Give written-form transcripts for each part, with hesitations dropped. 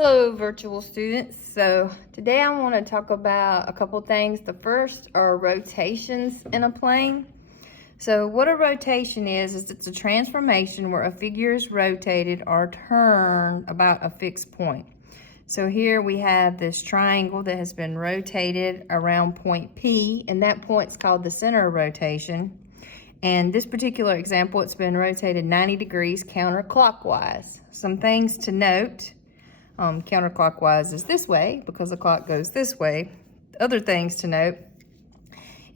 Hello virtual students. So today I want to talk about a couple things. The first are rotations in a plane. So what a rotation is it's a transformation where a figure is rotated or turned about a fixed point. So here we have this triangle that has been rotated around point P, and that point's called the center of rotation. And this particular example, it's been rotated 90 degrees counterclockwise. Some things to note. Counterclockwise is this way because the clock goes this way. Other things to note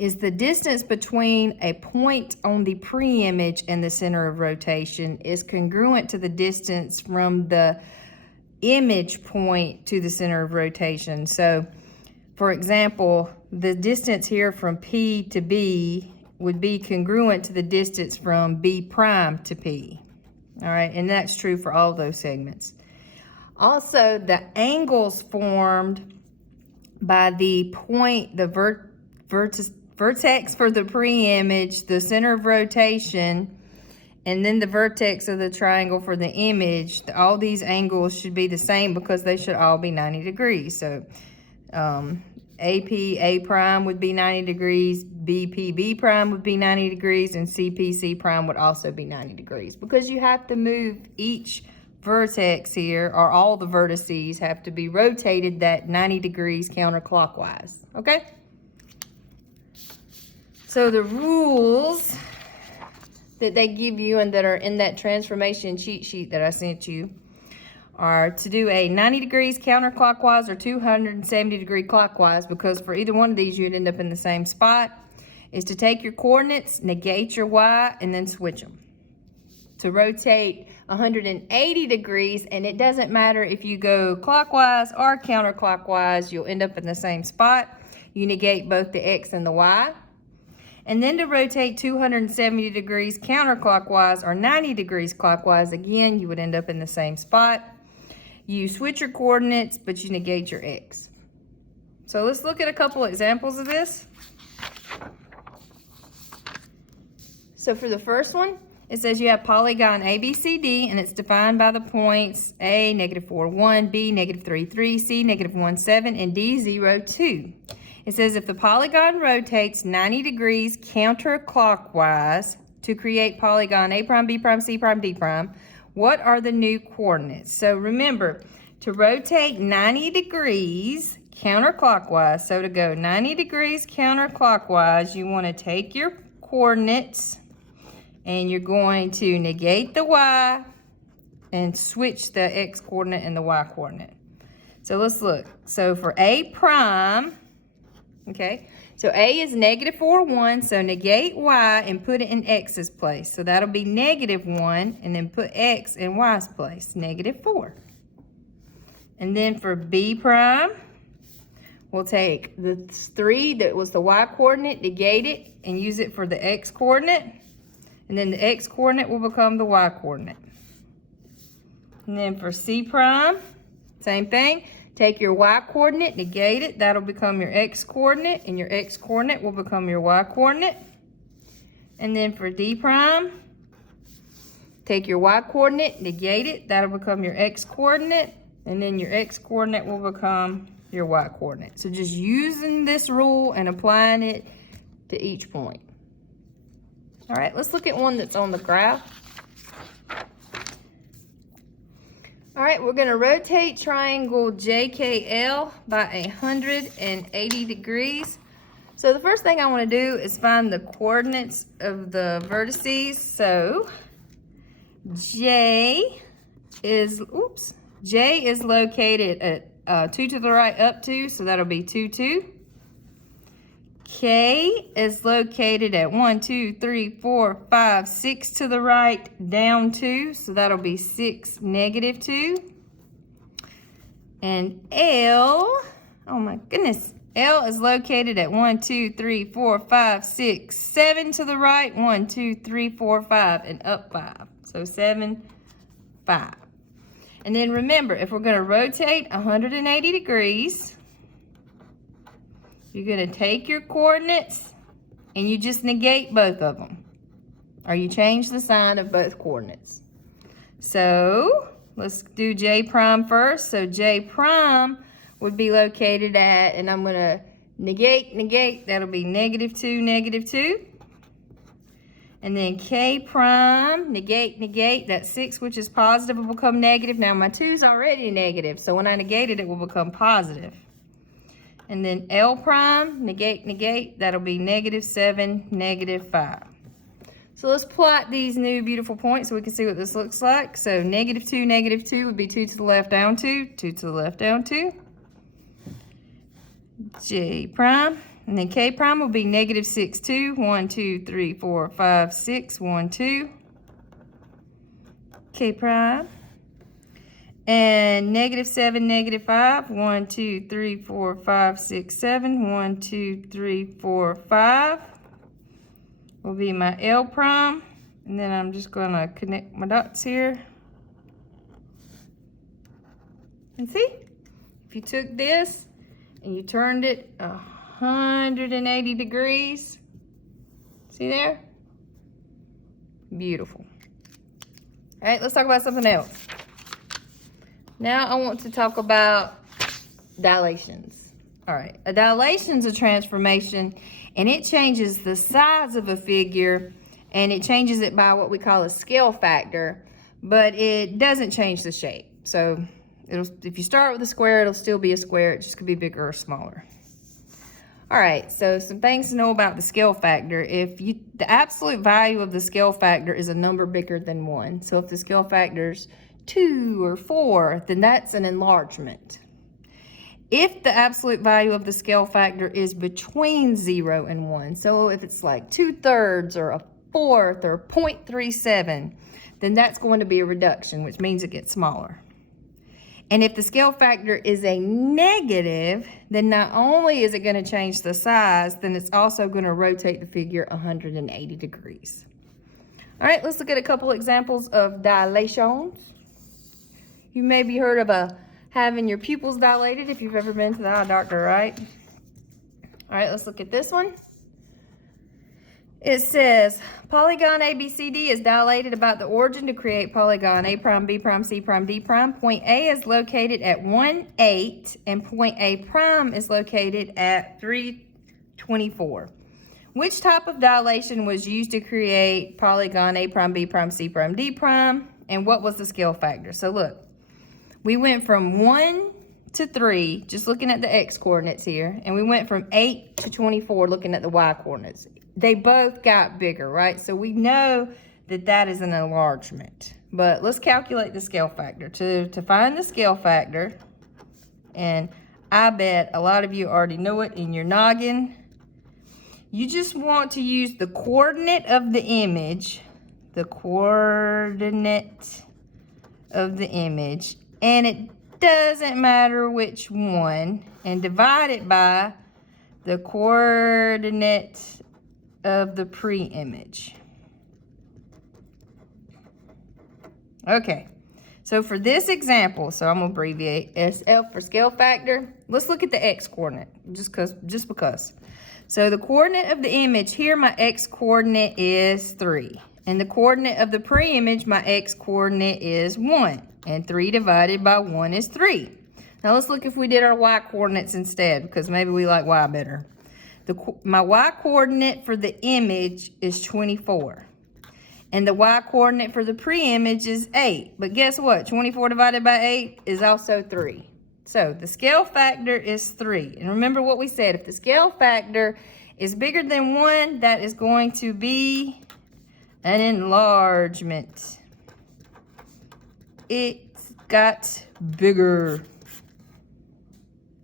is the distance between a point on the pre-image and the center of rotation is congruent to the distance from the image point to the center of rotation. So, for example, the distance here from P to B would be congruent to the distance from B prime to P. All right, and that's true for all those segments. Also, the angles formed by the point, the vertex for the pre-image, the center of rotation, and then the vertex of the triangle for the image, all these angles should be the same because they should all be 90 degrees. So AP, A prime would be 90 degrees, BP, B prime would be 90 degrees, and CP, C prime would also be 90 degrees because you have to move each vertex here, or all the vertices have to be rotated that 90 degrees counterclockwise, okay? So the rules that they give you and that are in that transformation cheat sheet that I sent you are to do a 90 degrees counterclockwise or 270 degree clockwise, because for either one of these you'd end up in the same spot, is to take your coordinates, negate your y, and then switch them. To rotate 180 degrees, and it doesn't matter if you go clockwise or counterclockwise, you'll end up in the same spot. You negate both the x and the y. And then to rotate 270 degrees counterclockwise or 90 degrees clockwise, again, you would end up in the same spot. You switch your coordinates, but you negate your x. So let's look at a couple examples of this. So for the first one, it says you have polygon ABCD, and it's defined by the points A, -4, 1, B, -3, 3, C, -1, 7, and D, 0, 2. It says if the polygon rotates 90 degrees counterclockwise to create polygon A prime, B prime, C prime, D prime, what are the new coordinates? So remember, to rotate 90 degrees counterclockwise, so to go 90 degrees counterclockwise, you want to take your coordinates, and you're going to negate the y and switch the x coordinate and the y coordinate. So let's look. So for A prime, okay, so A is -4, 1, so negate y and put it in x's place. So that'll be -1, and then put x in y's place, -4. And then for B prime, we'll take the 3 that was the y coordinate, negate it, and use it for the x coordinate. And then the x coordinate will become the y coordinate. And then for C prime, same thing. Take your y coordinate, negate it. That'll become your x coordinate, and your x coordinate will become your y coordinate. And then for D prime, take your y coordinate, negate it. That'll become your x coordinate, and then your x coordinate will become your y coordinate. So just using this rule and applying it to each point. All right, let's look at one that's on the graph. All right, we're going to rotate triangle JKL by 180 degrees. So the first thing I want to do is find the coordinates of the vertices. So J is located at 2 to the right, up 2, so that'll be 2, 2. K is located at 1, 2, 3, 4, 5, 6 to the right, down 2, so that'll be 6, -2. And L, oh my goodness, L is located at 1, 2, 3, 4, 5, 6, 7 to the right, 1, 2, 3, 4, 5, and up 5. So 7, 5. And then remember, if we're going to rotate 180 degrees, you're going to take your coordinates and you just negate both of them. Or you change the sign of both coordinates. So let's do J prime first. So J prime would be located at, and I'm gonna negate, that'll be -2, -2. And then K prime, negate, that 6, which is positive, will become negative. Now my 2's already negative, so when I negate it, it will become positive. And then L prime, negate, that'll be -7, -5. So let's plot these new beautiful points so we can see what this looks like. So -2, -2 would be 2 to the left, down 2, 2 to the left, down 2. J prime, and then K prime will be -6, 2, 1, 2, 3, 4, 5, 6, 1, 2. K prime. And -7, -5, 1, 2, 3, 4, 5, 6, 7, 1, 2, 3, 4, 5 will be my L prime. And then I'm just gonna connect my dots here. And see, if you took this and you turned it 180 degrees, see there? Beautiful. All right, let's talk about something else. Now I want to talk about dilations. All right, a dilation is a transformation, and it changes the size of a figure, and it changes it by what we call a scale factor, but it doesn't change the shape. So if you start with a square, it'll still be a square. It just could be bigger or smaller. All right, so some things to know about the scale factor. The absolute value of the scale factor is a number bigger than 1. So if the scale factor's 2 or 4, then that's an enlargement. If the absolute value of the scale factor is between 0 and 1, so if it's like 2/3 or 1/4 or 0.37, then that's going to be a reduction, which means it gets smaller. And if the scale factor is a negative, then not only is it going to change the size, then it's also going to rotate the figure 180 degrees. All right, let's look at a couple examples of dilations. You maybe heard of having your pupils dilated if you've ever been to the eye doctor, right? All right, let's look at this one. It says polygon ABCD is dilated about the origin to create polygon A prime, B prime, C prime, D prime. Point A is located at 1,8 and point A prime is located at 324. Which type of dilation was used to create polygon A prime, B prime, C prime, D prime? And what was the scale factor? So look, we went from 1 to 3, just looking at the X coordinates here, and we went from 8 to 24, looking at the Y coordinates. They both got bigger, right? So we know that that is an enlargement. But let's calculate the scale factor. To find the scale factor, and I bet a lot of you already know it in your noggin, you just want to use the coordinate of the image, and it doesn't matter which one, and divide it by the coordinate of the pre-image. Okay, so for this example, so I'm gonna abbreviate SF for scale factor. Let's look at the X coordinate, just because. So the coordinate of the image here, my X coordinate is 3. And the coordinate of the pre-image, my X coordinate is 1. And 3 divided by 1 is 3. Now let's look if we did our Y coordinates instead, because maybe we like Y better. My Y coordinate for the image is 24. And the Y coordinate for the pre-image is 8. But guess what? 24 divided by 8 is also 3. So the scale factor is 3. And remember what we said. If the scale factor is bigger than 1, that is going to be an enlargement. It's got bigger.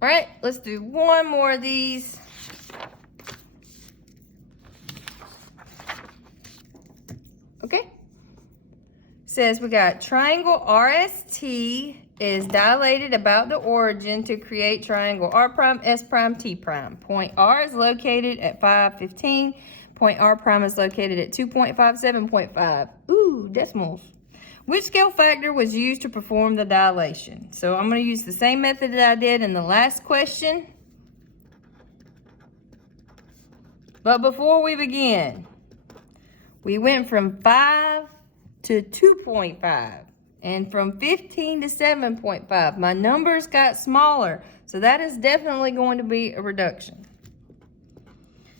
All right, let's do one more of these. Okay. Says we got triangle RST is dilated about the origin to create triangle R prime, S prime, T prime. Point R is located at 515. Point R prime is located at 2.57.5. Ooh, decimals. Which scale factor was used to perform the dilation? So I'm going to use the same method that I did in the last question. But before we begin, we went from 5 to 2.5. And from 15 to 7.5, my numbers got smaller. So that is definitely going to be a reduction.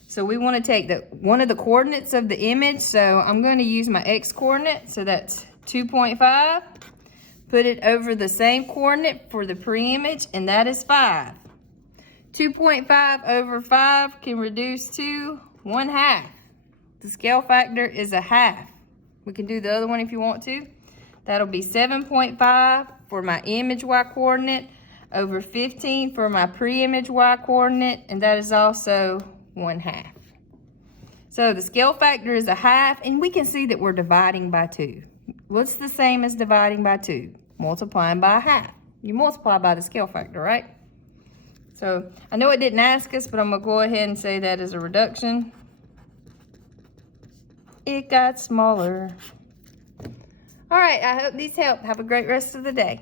So we want to take one of the coordinates of the image. So I'm going to use my x coordinate. So that's 2.5. Put it over the same coordinate for the pre-image, and that is 5. 2.5 over 5 can reduce to 1/2. The scale factor is 1/2. We can do the other one if you want to. That'll be 7.5 for my image y coordinate over 15 for my pre-image y coordinate, and that is also 1/2. So the scale factor is 1/2, and we can see that we're dividing by 2. What's the same as dividing by 2? Multiplying by 1/2. You multiply by the scale factor, right? So I know it didn't ask us, but I'm going to go ahead and say that is a reduction. It got smaller. All right, I hope these help. Have a great rest of the day.